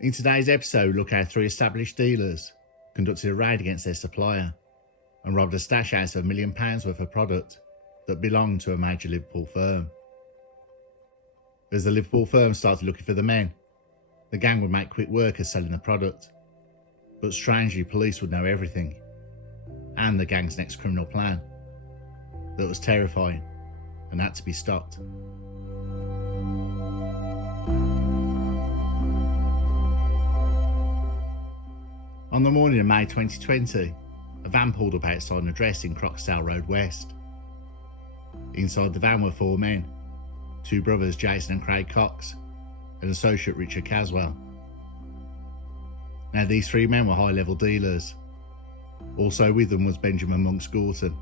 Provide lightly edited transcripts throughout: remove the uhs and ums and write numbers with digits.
In today's episode, look how 3 established dealers conducted a raid against their supplier and robbed a stash house of £1 million worth of product that belonged to a major Liverpool firm. As the Liverpool firm started looking for the men, the gang would make quick work of selling the product. But strangely, police would know everything, and the gang's next criminal plan. That was terrifying and had to be stopped. On the morning of May 2020, a van pulled up outside an address in Croxdale Road West. Inside the van were 4 men, 2 brothers, Jason and Craig Cox, and associate Richard Caswell. Now these 3 men were high-level dealers. Also with them was Benjamin Monks-Gorton,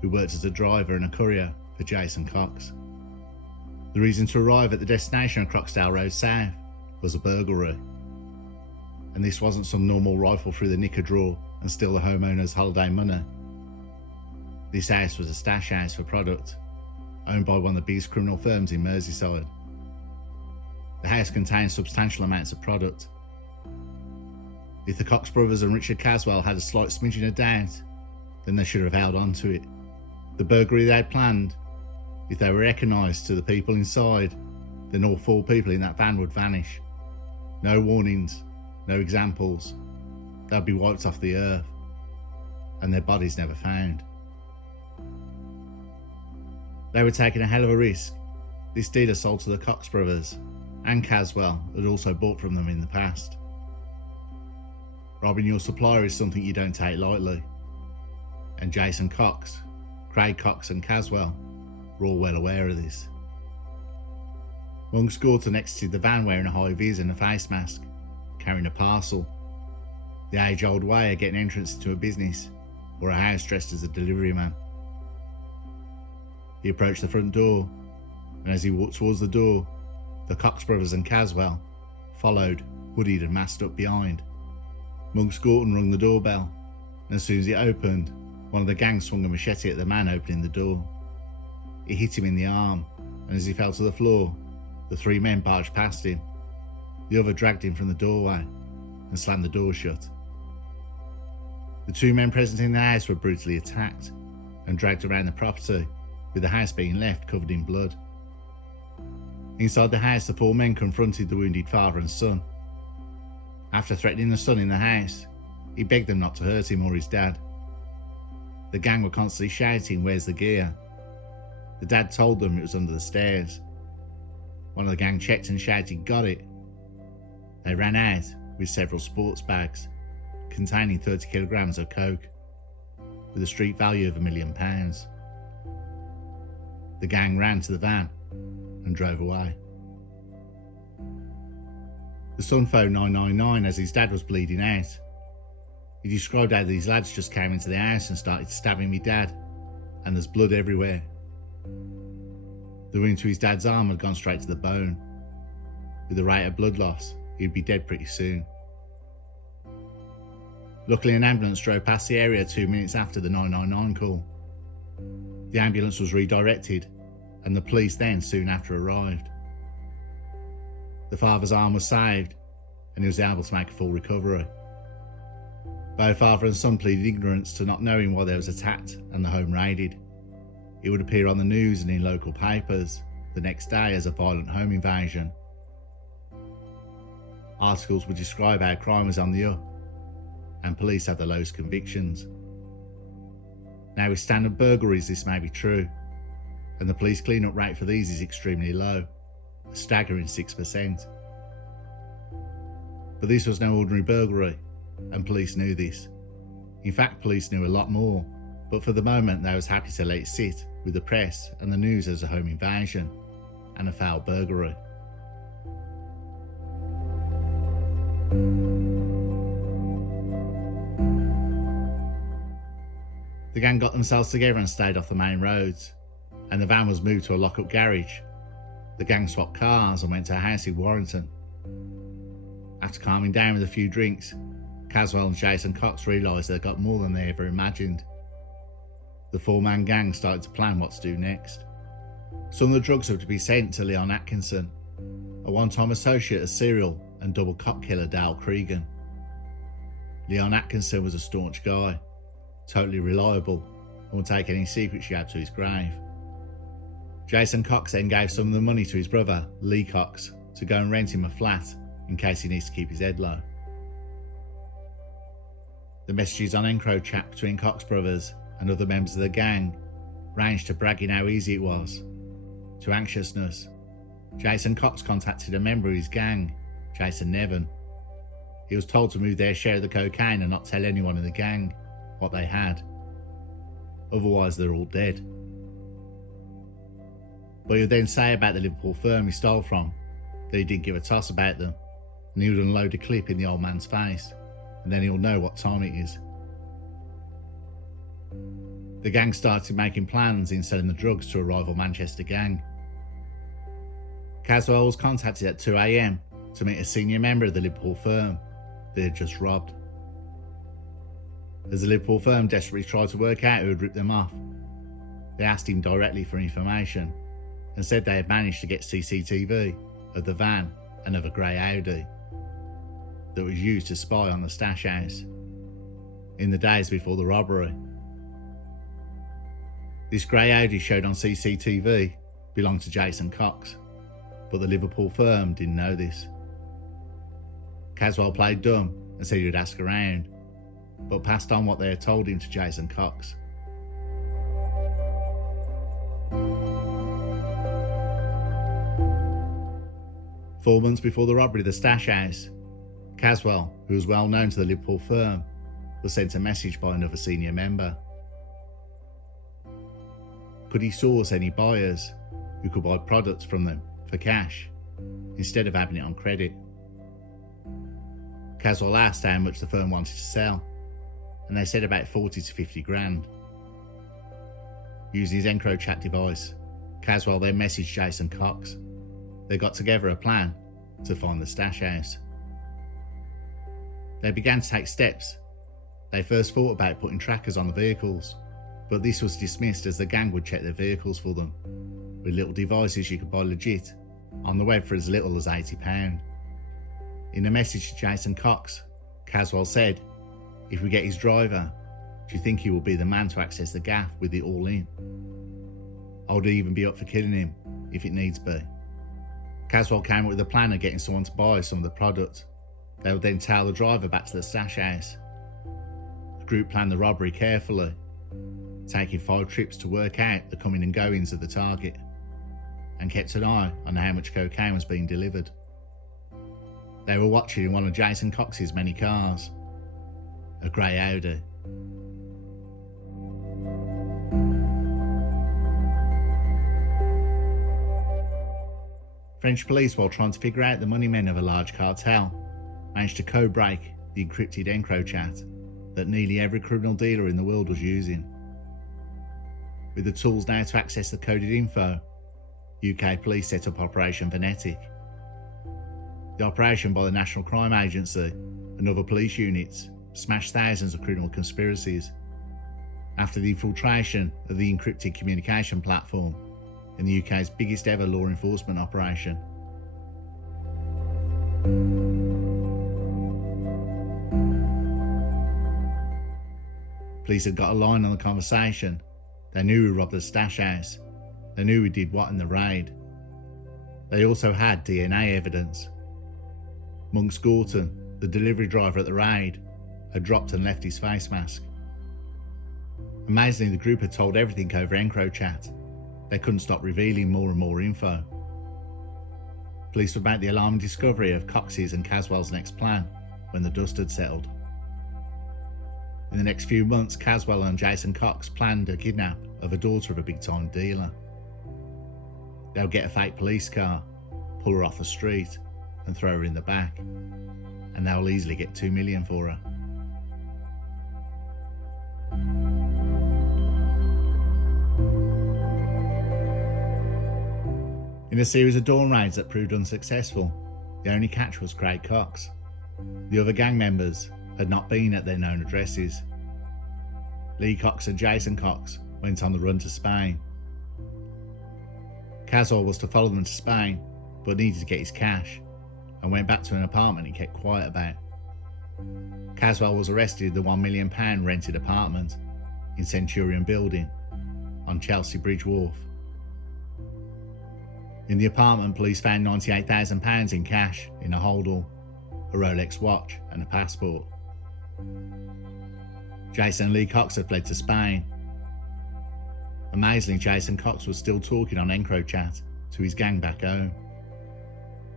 who worked as a driver and a courier for Jason Cox. The reason to arrive at the destination of Croxdale Road South was a burglary. And this wasn't some normal rifle through the knicker drawer and steal the homeowners' holiday money. This house was a stash house for product, owned by one of the biggest criminal firms in Merseyside. The house contained substantial amounts of product. If the Cox brothers and Richard Caswell had a slight smidgen of doubt, then they should have held on to it. The burglary they had planned, if they were recognised to the people inside, then all 4 people in that van would vanish. No warnings, no examples. They'd be wiped off the earth, and their bodies never found. They were taking a hell of a risk. This dealer sold to the Cox brothers, and Caswell had also bought from them in the past. Robbing your supplier is something you don't take lightly, and Jason Cox, Craig Cox and Caswell were all well aware of this. Monks-Gorton exited the van wearing a high vis and a face mask, carrying a parcel. The age-old way of getting entrance into a business or a house dressed as a delivery man. He approached the front door, and as he walked towards the door, the Cox brothers and Caswell followed, hoodied and masked up behind. Monks-Gorton rung the doorbell, and as soon as it opened, one of the gang swung a machete at the man opening the door. It hit him in the arm, and as he fell to the floor, the 3 men barged past him. The other dragged him from the doorway and slammed the door shut. The 2 men present in the house were brutally attacked and dragged around the property, with the house being left covered in blood. Inside the house, the 4 men confronted the wounded father and son. After threatening the son in the house, he begged them not to hurt him or his dad. The gang were constantly shouting, "Where's the gear?" The dad told them it was under the stairs. One of the gang checked and shouted, "Got it." They ran out with several sports bags containing 30 kilograms of coke, with a street value of £1 million. The gang ran to the van and drove away. The son phoned 999 as his dad was bleeding out. He described how these lads just came into the house and started stabbing me dad, and there's blood everywhere. The wound to his dad's arm had gone straight to the bone. With the rate of blood loss, he'd be dead pretty soon. Luckily, an ambulance drove past the area 2 minutes after the 999 call. The ambulance was redirected, and the police then soon after arrived. The father's arm was saved, and he was able to make a full recovery. Both father and son pleaded ignorance to not knowing why they was attacked and the home raided. It would appear on the news and in local papers the next day as a violent home invasion. Articles would describe how crime was on the up, and police had the lowest convictions. Now with standard burglaries this may be true, and the police clean-up rate for these is extremely low, a staggering 6%. But this was no ordinary burglary, and police knew this. In fact, police knew a lot more, but for the moment they was happy to let it sit with the press and the news as a home invasion and a foul burglary. The gang got themselves together and stayed off the main roads, and the van was moved to a lock-up garage. The gang swapped cars and went to a house in Warrington. After calming down with a few drinks, Caswell and Jason Cox realised they'd got more than they ever imagined. The 4-man gang started to plan what to do next. Some of the drugs were to be sent to Leon Atkinson, a one-time associate of serial and double cop killer Dale Cregan. Leon Atkinson was a staunch guy, totally reliable, and would take any secrets you had to his grave. Jason Cox then gave some of the money to his brother, Lee Cox, to go and rent him a flat in case he needs to keep his head low. The messages on EncroChat between Cox brothers and other members of the gang ranged to bragging how easy it was, to anxiousness. Jason Cox contacted a member of his gang, Jason Nevin. He was told to move their share of the cocaine and not tell anyone in the gang what they had. Otherwise, they're all dead. But he would then say about the Liverpool firm he stole from that he didn't give a toss about them, and he would unload a clip in the old man's face, and then he'll know what time it is. The gang started making plans in selling the drugs to a rival Manchester gang. Caswell was contacted at 2 a.m. to meet a senior member of the Liverpool firm they had just robbed. As the Liverpool firm desperately tried to work out who had ripped them off, they asked him directly for information and said they had managed to get CCTV of the van and of a grey Audi that was used to spy on the stash house in the days before the robbery. This grey Audi showed on CCTV belonged to Jason Cox, but the Liverpool firm didn't know this. Caswell played dumb and said he would ask around, but passed on what they had told him to Jason Cox. Four months before the robbery of the stash house, Caswell, who was well known to the Liverpool firm, was sent a message by another senior member. Could he source any buyers who could buy products from them for cash instead of having it on credit? Caswell asked how much the firm wanted to sell, and they said about 40 to 50 grand. Using his EncroChat device, Caswell then messaged Jason Cox. They got together a plan to find the stash house. They began to take steps. They first thought about putting trackers on the vehicles, but this was dismissed as the gang would check their vehicles for them, with little devices you could buy legit on the web for as little as £80. In a message to Jason Cox, Caswell said, "If we get his driver, do you think he will be the man to access the gaff with it all in? I would even be up for killing him if it needs be." Caswell came up with a plan of getting someone to buy some of the product. They would then tail the driver back to the stash house. The group planned the robbery carefully, taking 5 trips to work out the coming and goings of the target, and kept an eye on how much cocaine was being delivered. They were watching in one of Jason Cox's many cars, a grey Audi. French police, while trying to figure out the money men of a large cartel, managed to code-break the encrypted EncroChat that nearly every criminal dealer in the world was using. With the tools now to access the coded info, UK police set up Operation Venetic. The operation by the National Crime Agency and other police units smashed thousands of criminal conspiracies after the infiltration of the encrypted communication platform in the UK's biggest ever law enforcement operation. Police had got a line on the conversation. They knew who robbed the stash house. They knew who did what in the raid. They also had DNA evidence. Monks-Gorton, the delivery driver at the raid, had dropped and left his face mask. Amazingly, the group had told everything over EncroChat. They couldn't stop revealing more and more info. Police would make the alarming discovery of Cox's and Caswell's next plan when the dust had settled. In the next few months, Caswell and Jason Cox planned a kidnap of a daughter of a big-time dealer. They'll get a fake police car, pull her off the street, and throw her in the back, and they'll easily get $2 million for her. In a series of dawn raids that proved unsuccessful, the only catch was Craig Cox. The other gang members had not been at their known addresses. Lee Cox and Jason Cox went on the run to Spain. Caswell was to follow them to Spain, but needed to get his cash, and went back to an apartment he kept quiet about. Caswell was arrested in the £1 million rented apartment in Centurion Building on Chelsea Bridge Wharf. In the apartment, police found £98,000 in cash in a holdall, a Rolex watch and a passport. Jason Lee Cox had fled to Spain. Amazingly, Jason Cox was still talking on EncroChat to his gang back home.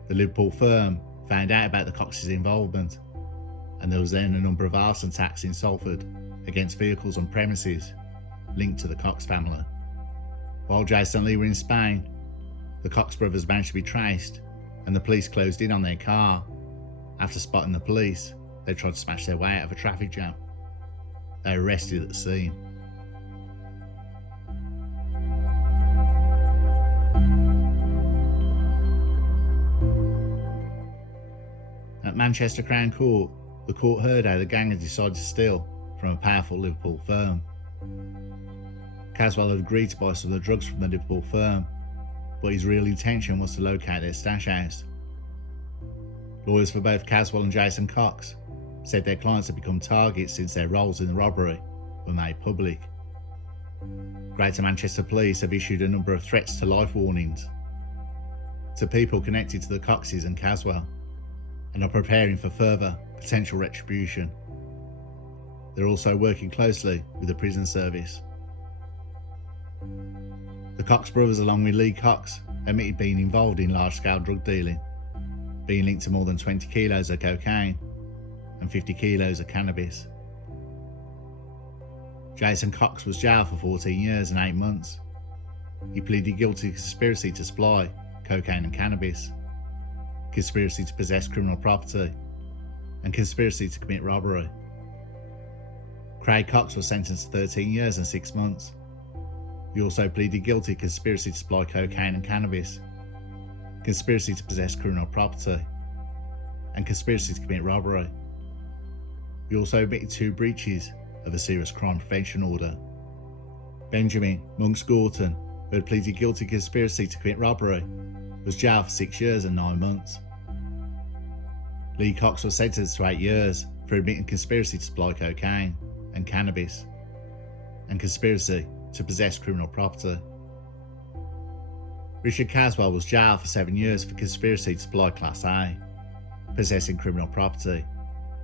The Liverpool firm found out about the Cox's involvement, and there was then a number of arson attacks in Salford against vehicles on premises linked to the Cox family. While Jason Lee were in Spain, the Cox brothers managed to be traced, and the police closed in on their car. After spotting the police, they tried to smash their way out of a traffic jam. They were arrested at the scene. At Manchester Crown Court, the court heard how the gang had decided to steal from a powerful Liverpool firm. Caswell had agreed to buy some of the drugs from the Liverpool firm, but his real intention was to locate their stash house. Lawyers for both Caswell and Jason Cox said their clients had become targets since their roles in the robbery were made public. Greater Manchester Police have issued a number of threats to life warnings to people connected to the Coxes and Caswell, and are preparing for further potential retribution. They're also working closely with the prison service. The Cox brothers, along with Lee Cox, admitted being involved in large-scale drug dealing, being linked to more than 20 kilos of cocaine and 50 kilos of cannabis. Jason Cox was jailed for 14 years and 8 months. He pleaded guilty to conspiracy to supply cocaine and cannabis, conspiracy to possess criminal property, and conspiracy to commit robbery. Craig Cox was sentenced to 13 years and 6 months. He also pleaded guilty to conspiracy to supply cocaine and cannabis, conspiracy to possess criminal property, and conspiracy to commit robbery. He also admitted 2 breaches of a serious crime prevention order. Benjamin Monks-Gorton, who had pleaded guilty to conspiracy to commit robbery, was jailed for 6 years and 9 months. Lee Cox was sentenced to 8 years for admitting conspiracy to supply cocaine and cannabis, and conspiracy to possess criminal property. Richard Caswell was jailed for 7 years for conspiracy to supply Class A, possessing criminal property,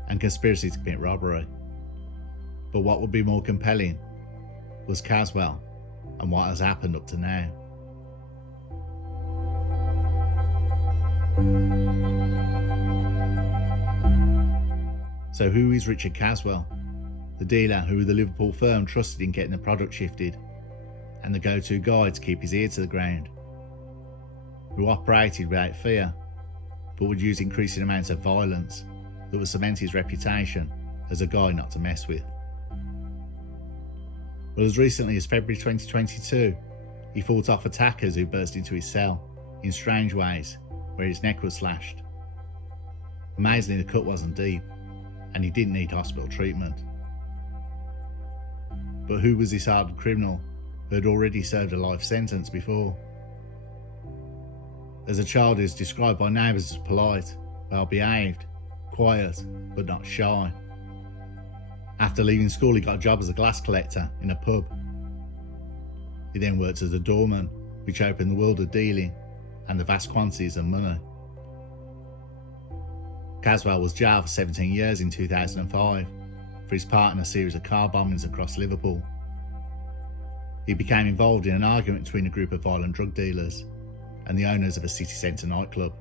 and conspiracy to commit robbery. But what would be more compelling was Caswell and what has happened up to now. So who is Richard Caswell? The dealer who the Liverpool firm trusted in getting the product shifted, and the go-to guy to keep his ear to the ground, who operated without fear, but would use increasing amounts of violence that would cement his reputation as a guy not to mess with. Well, as recently as February 2022, he fought off attackers who burst into his cell in strange ways, where his neck was slashed. Amazingly, the cut wasn't deep, and he didn't need hospital treatment. But who was this hardened criminal who had already served a life sentence before? As a child, he was described by neighbours as polite, well-behaved, quiet, but not shy. After leaving school, he got a job as a glass collector in a pub. He then worked as a doorman, which opened the world of dealing and the vast quantities of money. Caswell was jailed for 17 years in 2005 for his part in a series of car bombings across Liverpool. He became involved in an argument between a group of violent drug dealers and the owners of a city centre nightclub.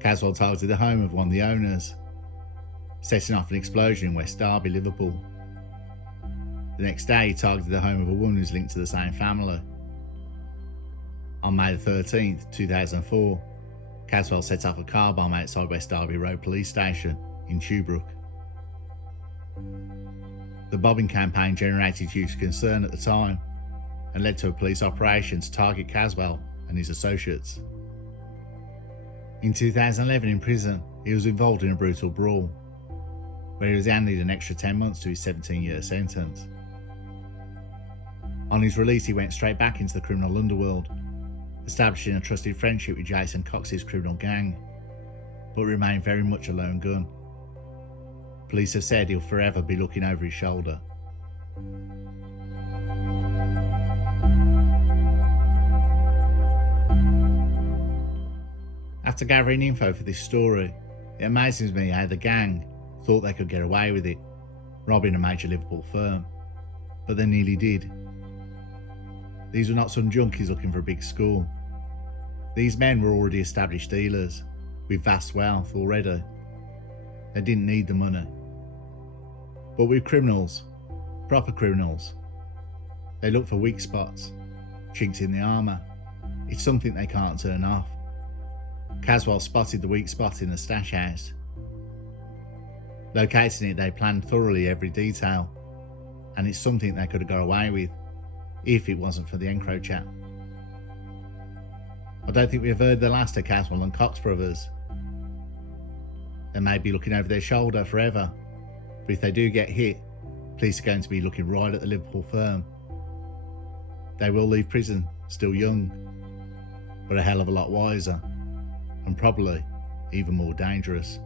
Caswell targeted the home of one of the owners, setting off an explosion in West Derby, Liverpool. The next day, he targeted the home of a woman who's linked to the same family. On May 13th, 2004, Caswell set off a car bomb outside West Derby Road Police Station in Tuebrook. The bombing campaign generated huge concern at the time and led to a police operation to target Caswell and his associates. In 2011 in prison, he was involved in a brutal brawl, where he was handed an extra 10 months to his 17-year sentence. On his release, he went straight back into the criminal underworld, establishing a trusted friendship with Jason Cox's criminal gang but remained very much a lone gun. Police have said he'll forever be looking over his shoulder. After gathering info for this story, it amazes me how the gang thought they could get away with it, robbing a major Liverpool firm, but they nearly did. These were not some junkies looking for a big score. These men were already established dealers, with vast wealth already. They didn't need the money. But with criminals, proper criminals, they look for weak spots, chinks in the armour. It's something they can't turn off. Caswell spotted the weak spot in the stash house. Locating it, they planned thoroughly every detail, and it's something they could have got away with if it wasn't for the Encro chap. I don't think we've heard the last of Caswell and Cox brothers. They may be looking over their shoulder forever, but if they do get hit, police are going to be looking right at the Liverpool firm. They will leave prison still young, but a hell of a lot wiser, and probably even more dangerous.